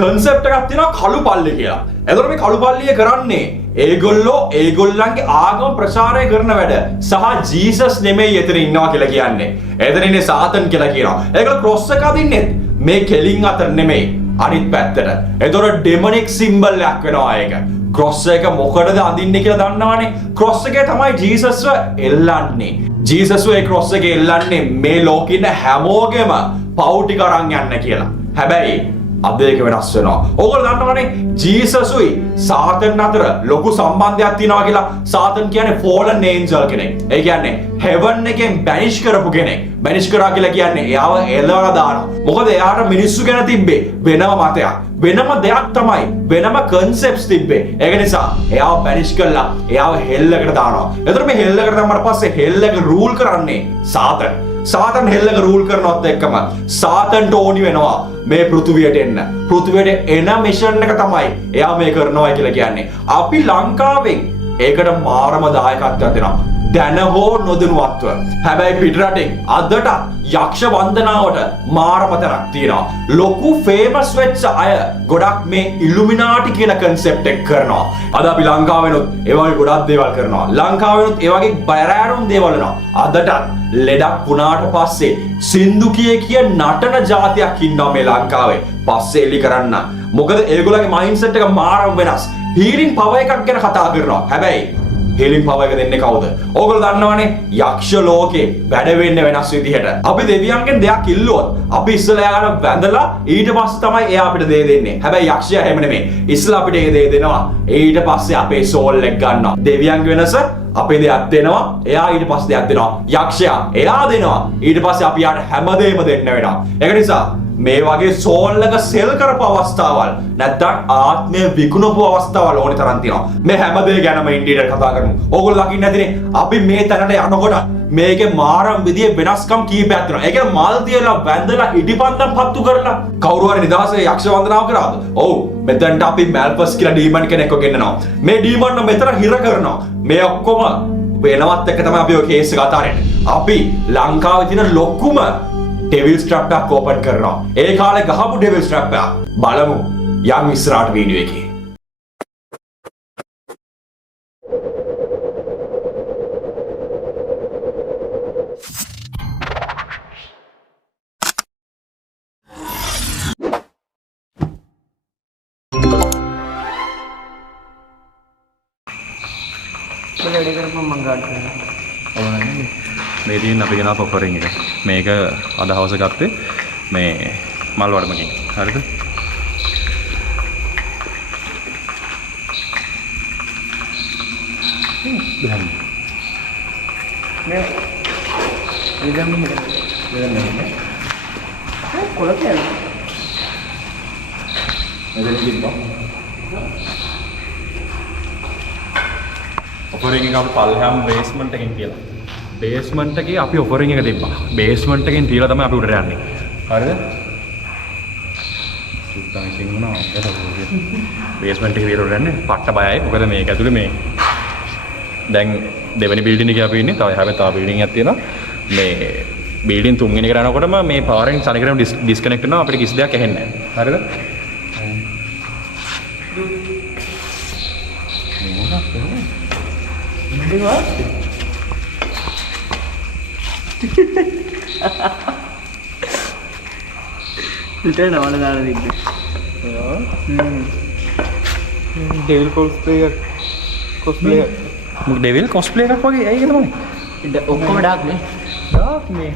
concept එකක් තියෙනවා කළු පල්ලි කියලා. එතකොට මේ කළු පල්ලිය කරන්නේ ඒගොල්ලන්ගේ ආගම ප්‍රචාරය කරන වැඩ සහ ජීසස් නෙමෙයි එතන ඉන්නවා කියලා කියන්නේ. එතන ඉන්නේ සාතන් කියලා කියනවා. ඒගොල්ලෝ ක්‍රොස් එක අදින්නේ මේ කෙලින් අතර නෙමෙයි අනිත් පැත්තට. එතකොට ඩෙමොනික් සිම්බල් එකක් වෙනවා ඒක. ක්‍රොස් එක මොකටද අදින්නේ කියලා දන්නවනේ. ක්‍රොස් එකේ තමයි ජීසස්ව එල්ලන්නේ. ජීසස්ව ඒ ක්‍රොස් එකේ එල්ලන්නේ මේ ලෝකෙ ඉන්න හැමෝගෙම පව් ටික අරන් යන්න කියලා. හැබැයි අද ඒක වෙනස් වෙනවා. ඕගොල්ලෝ දන්නවනේ ජීසස්ුයි සාතන් අතර ලොකු සම්බන්ධයක් තියෙනවා කියලා. සාතන් කියන්නේ fallen angel කෙනෙක්. ඒ කියන්නේ heaven එකෙන් banish කරපු කෙනෙක්. banish කරා කියලා කියන්නේ එයාව එළවලා දානවා. මොකද එයාට මිනිස්සු ගැන තිබ්බේ වෙනම මතයක්. වෙනම දෙයක් තමයි. වෙනම concepts තිබ්බේ. ඒක නිසා එයාව banish කරලා එයාව හෙල්ලකට දානවා. එතකොට මේ හෙල්ලකට දැම්මට පස්සේ හෙල්ලක රූල් කරන්නේ සාතන්. සාතන් හෙල්ලක රූල් කරනවත් එක්කම සාතන්ට ඕනි වෙනවා මේ පෘථුවියට එන්න. පෘථුවියට එන මිෂන් එක තමයි එයා මේ කරනවා කියලා කියන්නේ. අපි ලංකාවෙන් ඒකට මාරම දායකත්වයක් දෙනවා. දැන හෝ නොදැනුවත්ව. හැබැයි පිටරටින් අදට යක්ෂ වන්දනාවට මාරම තරක් තියෙනවා. ලොකු ෆේමස් වෙච්ච අය ගොඩක් මේ ඉලුමිනාටි කියන කන්සෙප්ට් එක කරනවා. අද අපි ලංකාවෙනුත් ඒ වගේ ගොඩක් දේවල් කරනවා. ලංකාවෙනුත් ඒ වගේ බයරෑරුම් දේවල් වෙනවා. අදට ලෙඩක් වුණාට පස්සේ සින්දු කිය නටන ජාතියක් ඉන්නවා මේ ලංකාවේ. පස්සේ එලි කරන්න. මොකද ඒගොල්ලන්ගේ මයින්ඩ්සෙට් එක මාරම වෙනස්. හීලින් පවර් එකක් ගැන කතා කරනවා. හැබැයි හීලින් පවර් එක දෙන්නේ කවුද? ඕගොල්ලෝ දන්නවනේ යක්ෂ ලෝකේ වැඩ වෙන්නේ වෙනස් විදිහට. අපි දෙවියන්ගෙන් දෙයක් ඉල්ලුවොත් අපි ඉස්සලා යාට වැඳලා ඊට පස්සේ තමයි එයා අපිට දේ දෙන්නේ. හැබැයි යක්ෂයා එහෙම නෙමෙයි. ඉස්සලා අපිට ඒ දේ දෙනවා. ඊට පස්සේ අපේ සෝල් එක ගන්නවා. දෙවියන්ගේ වෙනස අපේ දෙයක් දෙනවා. එයා ඊට පස්සේ දෙයක් දෙනවා. යක්ෂයා එයා දෙනවා. ඊට පස්සේ අපි යාට හැමදේම දෙන්න වෙනවා. ඒක නිසා මේ වගේ සෝල් එක සෙල් කරපු අවස්ථාවල් නැත්නම් ආත්මය විකුණපු අවස්ථාවල් ඕනි තරම් තියෙනවා. මේ හැමදේ ගැනම ඉන්ඩීටර් කතා කරමු. ඕගොල්ලෝ දකින්න නැතිනේ අපි මේ තැනට යනකොට මේකේ මාරම් විදියේ වෙනස්කම් කීපයක් තියෙනවා. ඒක මල් තියලා වැඳලා ඉටිපන්දම් පත්තු කරලා කවුරු හරි නිදහසේ යක්ෂ වන්දනාව කරාද? ඔව්. මෙතනට අපි මැල්පස් කියලා ඩීමන් කෙනෙක්ව ගෙන්නනවා. මේ ඩීමන් මෙතන හිර කරනවා. මේ ඔක්කොම වෙනවත් එක තමයි අපි ඔය කේස් එක අතාරින්නේ. අපි ලංකාවේ තියෙන ලොකුම ඩෙවිල් ස්ට්‍රැප් එකක් ඕපන් කරනවා. ඒ කාලේ ගහපු ඩෙවිල් ස්ට්‍රැප් එක. බලමු යම් ඉස්සරහට වීඩියෝ එකේ. මේ තියෙන අපි ගෙනාව පොපරින් එක. මේක අද හවස ගත්තේ මේ මල් වඩමකින්. හරිද? දැන් මේ ඉදන් කොළ කියලා. මෙතන කිව්වා. ඔෆරින් එක අපි පල්හැම් බේස්මන්ට් එකකින් කියලා. බේස්මන්ට් එකේ අපි ඔෆරින් එක තිබ්බා. බේස්මන්ට් එකෙන් තියලා තමයි අපි උඩට යන්නේ. හරිද? සුද්දා ඉතින් මොනවා එතකොට බේස්මන්ට් එකේ විතර යන්නේ පට්ට බයයි. මොකද මේක ඇතුලේ මේ දැන් දෙවෙනි බිල්ඩින් එකේ අපි ඉන්නේ. තව හැබැයි තව බිල්ඩින් එකක් තියෙනවා. මේ බිල්ඩින් තුන්වෙනි එකට යනකොටම මේ පවරෙන් සනිකරම ඩිස්කනෙක්ට් වෙනවා. අපිට කිසි දෙයක් ඇහෙන්නේ නැහැ. හරිද? Return all that thing. Devil cosplay. Devil cosplay එකක් වගේ ඇයි ඒක තමයි. ඔක්කොම ඩාක් නේ. ඩාක් මේ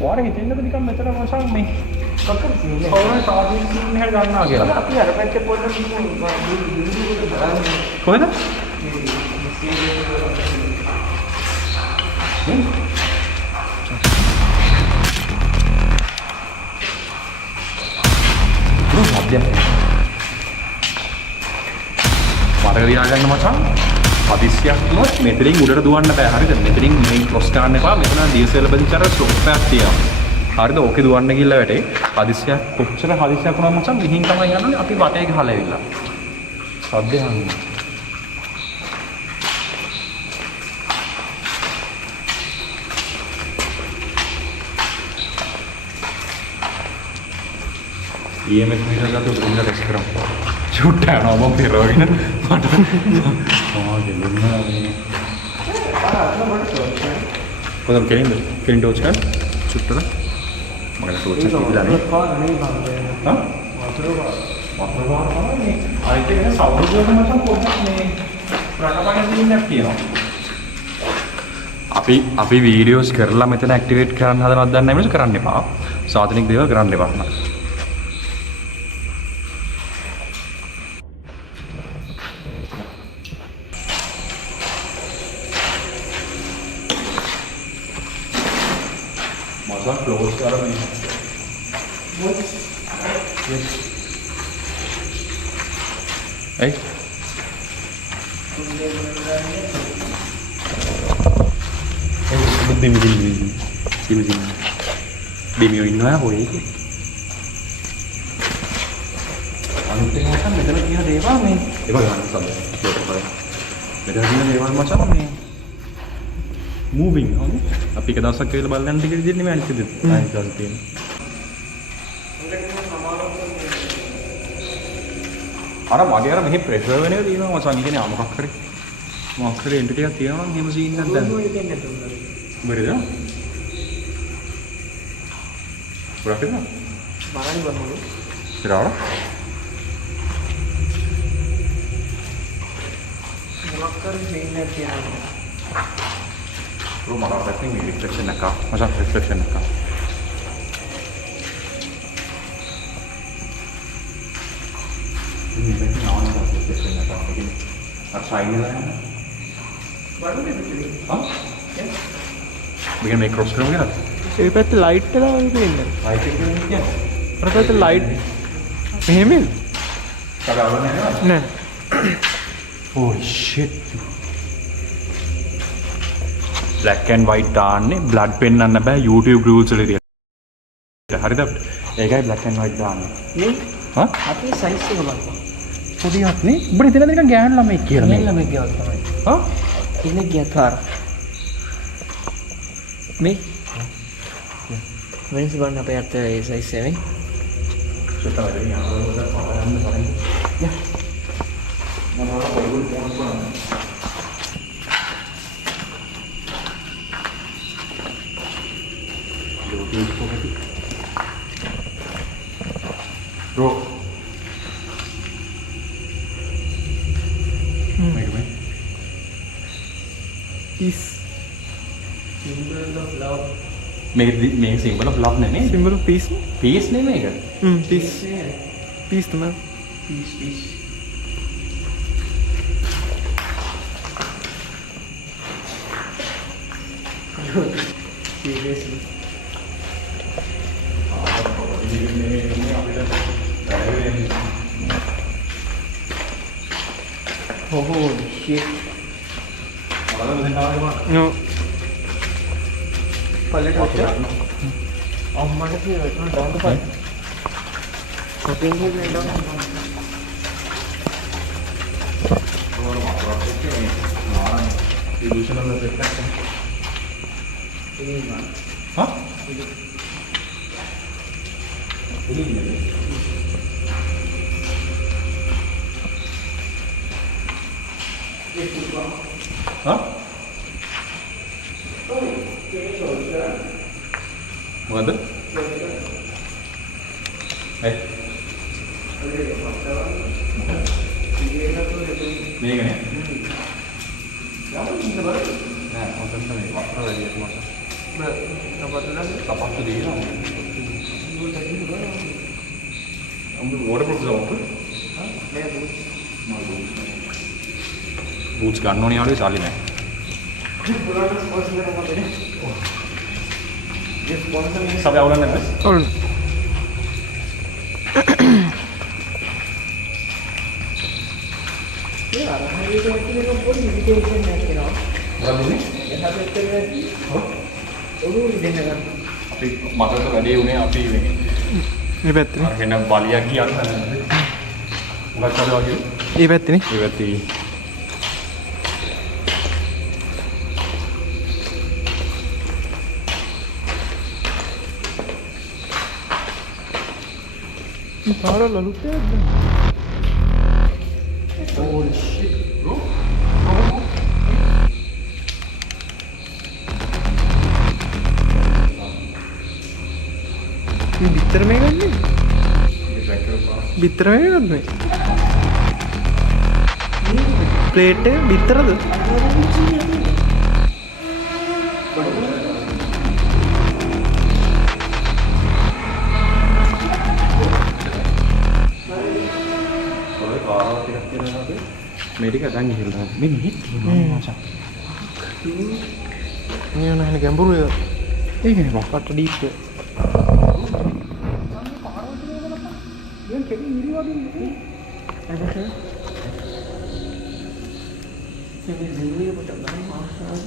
වාරේ හිතෙන්නද නිකන් මෙතන වසන් මේ කක්කර සීන් කවුරුන් තාපින් සීන් එක ගන්නවා කියලා. අපි අර පැත්තේ පොඩ්ඩක් කොහෙද? මතක තියාගන්න මචං හදිස්සියක් වුණොත් මෙතනින් උඩට දුවන්න බෑ. හරිද? මෙතනින් මේ ක්‍රොස් කරන්න එපා. මෙතන ඩීසල් බදිච්ච අර ස්ලොප් එකක් තියෙනවා. හරිද? ඕකේ දුවන්න ගිහලා වැටේ. හදිස්සියක් කොච්චර හදිස්සියක් වුණා මචං මෙහින් තමයි යන්නේ. අපි වටේ ගහලා ඇවිල්ලා. සද්ද යන්නේ. EMS මීටර් ගාත උඩින් ටෙස්ට් කරමු. චුට්ට යනවා මම පෙරවගෙන මට ගෙලුණා මේ. කොහොමද කෙලින්ද? කෙලින් ටෝච් ගන්න. චුට්ටද? මගේ ටෝච් එක තිබිලා නේ. හා? වතුර නේ. අයිත් එක සවුන්ඩ් එක මචං පොඩ්ඩක් මේ ප්‍රකටපගෙන තියෙනක් තියෙනවා. අපි වීඩියෝස් කරලා මෙතන ඇක්ටිවේට් කරන්න හදනවද දන්නේ නැහැ මිනිස්සු කරන්න එපා. සාධනික දේවල් කරන්න එපා. මසක් ක්ලෝස් කරලා දෙමියෝ ඉන්නවා හොයි. අනිත් එක මචං මෙතන තියෙන දේවල් මේ ඒව ගන්න සම්බන්ධ. මෙතන තියෙන දේවල් මචං මේ මූවිං හොනේ. අපි එක දවසක් කියලා බලන්න ටික විදිහට නෙමෙයි අනිත් විදිහට. අනිත් දවස් තියෙන. අර මගේ අර මෙහි ප්‍රෙෂර් වෙන එක තියෙනවා මචං. ඒ කියන්නේ මොකක් හරි එන්ටි ටිකක් තියෙනවා නම් එහෙම සීන් එකක් දැන්. බරද? Berapa itu? Mana nih bang dulu? Berapa? Muakkar mainnya tiada. Lu malah reflection nih, reflection nak? Masa reflection nak? Ini berarti nawan ada reflection nak? Begini. Arsaini lah. Baru deh begini. Hah? Ya. Bikin micro screen kan? ඒ පැත්තේ light එක දාලා තියෙන්නේ. Light එක කියන්නේ. අර පැත්තේ light එහෙමද? කඩාවල නේද? නෑ. Oh shit. Black and white දාන්නේ blood පෙන්වන්න බෑ YouTube rules වල විදියට. හරිද? ඒකයි black and white දාන්නේ. මේ හා? අපේ සයිස් එක බලන්න. පොඩියක් නේ. උඹ හිතලා නිකන් ගෑනු ළමෙක් කියලා නේ. ළමෙක් ගියා තමයි. හා? ඉන්නේ ගියාතර. මේ වෙනස් බලන්න අපේ අත ඒ සයිස් එකේ. Sudah ada yang udah pakai paling. Ya. Mau boleh pohon. Bro. Baik. Peace. Symbol of love. මේක සිම්බල් ඔෆ් ලව් නේ. Symbol of peace. පීස් නේ මේක. Peace. Peace තමයි. Peace. Seriously. Oh shit. No. Palette okay. අම්මට කියලා down to 5. Copying it down. Illusional effect. Hah? Ini gimana? Hah? මොකද්ද? මේක නේ. නෑ මොකක්ද මේ වක්‍ර වැඩි එක මොකක්ද? කපන්න දෙනවා. අම්බු waterproof දාපු. නෑ බූට්ස් ගන්න ඕනේ යාළුවෝ සාලි නෑ. Sampai awalnya nih, Mas? Awal. Ya, hari itu kita pun invitation nak Berapa ini? Ya, hari itu lagi. Oh, ini kan. Api mata tuh ada unih api ini. Ini bet ni. Akhirnya Bali lagi ada. Enggak ada lagi. Ini bet ni. Ini berarti. පාරවල් අලුත් එකක්ද? Holy shit, bro. මේ බිත්තර මේ ගන්නේ? බිත්තර මේ ගන්නේ? ප්ලේට් එක බිත්තරද? මේ ටික දැන් ගිහලා මේ මෙහෙත් තියෙනවා මචං. මේ නහන ගැඹුරු එක. ඒකනේ බා. කට ඩීප් එක. දැන් කෙටි ඉරි වගේ නේ. එතකොට මේ දෙවියෝ කොට ගන්න මාස්ටර්.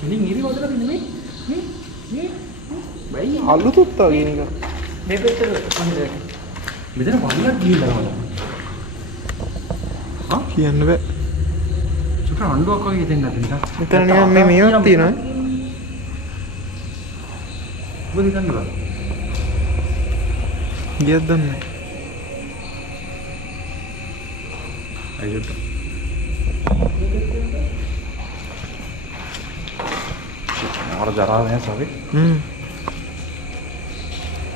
කෙලින් ඉරි වදලා තින්නේ මේ බයි අලුතුත් වගේ එක. මේ පෙත්තර අnder මෙතන වල්ලක් ගිහිල්ලා බලන්න. කියන්න බෑ. සුට අඬුවක් වගේ දෙන්න දෙන්න. මෙතන නිකන් මේ මේවක් තියෙනවා. මොකද හිතන්නේ බා? ගියක් දන්නේ නැහැ. අයියෝ. ආර ජරා නැහැ සබේ.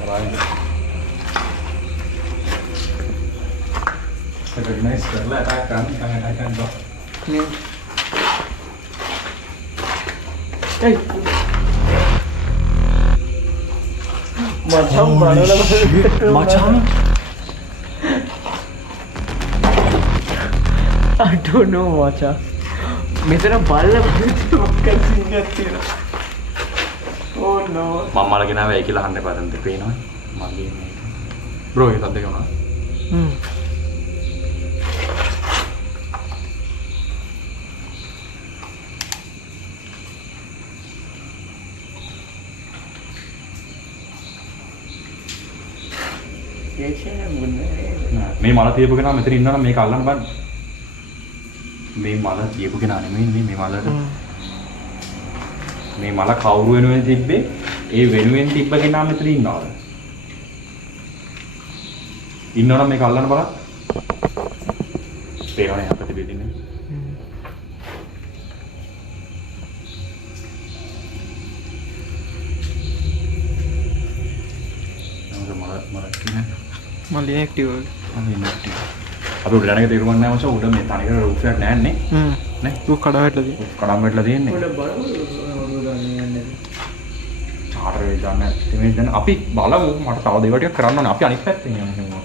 රායින්. ඒක නයිස් කරලා අටැක් කරන්න බා. මේ ඒ මචං බලලා මචං I don't know මචං. මෙතන බල්ල මොකක්ද සිංහයක් තියෙනවා. Oh no. මම්මලා ගෙනාවා ඒ කියලා අහන්න එපා දැන් පේනවා. මගේ බ්‍රෝ ඒක අද්දේ වුණා. මේ මල තියපු කෙනා මෙතන ඉන්නවනම් මේක අල්ලන්න බෑ. මේ මල තියපු කෙනා නෙමෙයි මේ මලට. මේ මල කවුරු වෙනුවෙන් තිබ්බේ? ඒ වෙනුවෙන් තිබ්බ කෙනා මෙතන ඉන්නවද? ඉන්නවනම් මේක අල්ලන්න බලන්න. තේරෙන්නේ අපිට පිටින්නේ. මල්ලි ඇක්ටිව් එක. අපි උඩ යන එක තේරුම් ගන්න නැහැ මචං. උඩ මේ තනිකර රූෆ් එකක් නැහැ නේ. ඌ කඩා වැටලා තියෙනවා. කඩම් වැටලා තියෙන්නේ. උඩ බලමු යන්නේ. චාටර් එක ගන්න. අපි බලමු මට තව දේවල් ටිකක් කරන්න ඕනේ. අපි අනිත් පැත්තෙන් යමු.